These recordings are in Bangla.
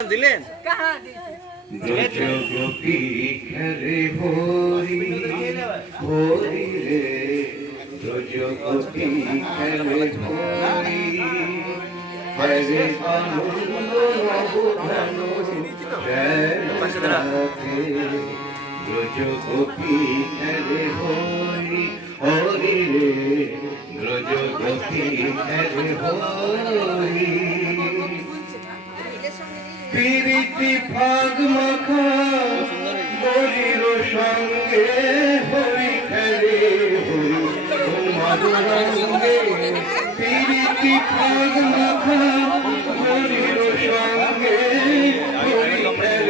দিলেন? গোপী খেলে হরি হরি রে রজ গোপী খেলে হরি হরে আনন্দ ধনু রজ গোপী খেলে হরি হরি রে রজ গোপী হরি প্রীতি ভাগ মাখা বলির সঙ্গে হরি খেলে মাধুর সঙ্গে প্রীতি ভাগ মাখা বলির সঙ্গে হরি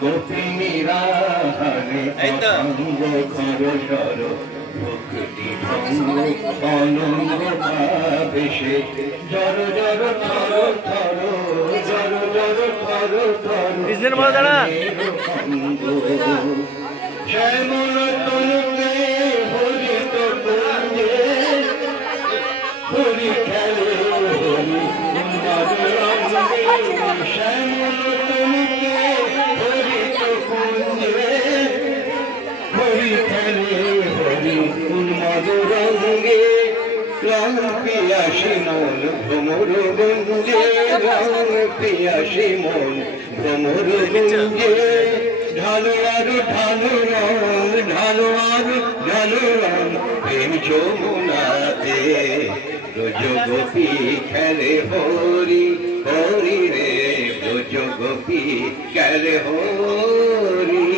গোপিনীরা ভক্তি ভঙ্গ অনঙ্গ থর জল জল থর থর কৃষ্ণের মা দাঁড়া। হরি খেলে হরি উন্মাদ রঙ্গে রং পিয়াসী মন ভ্রমর রং পিয়াসী মন ভ্রমর আর ঢালো রং ঢালো আর ঢালো রং প্রেম যমুনাতে খেলে হরি হরি রে ব্রজ খেলে হরি।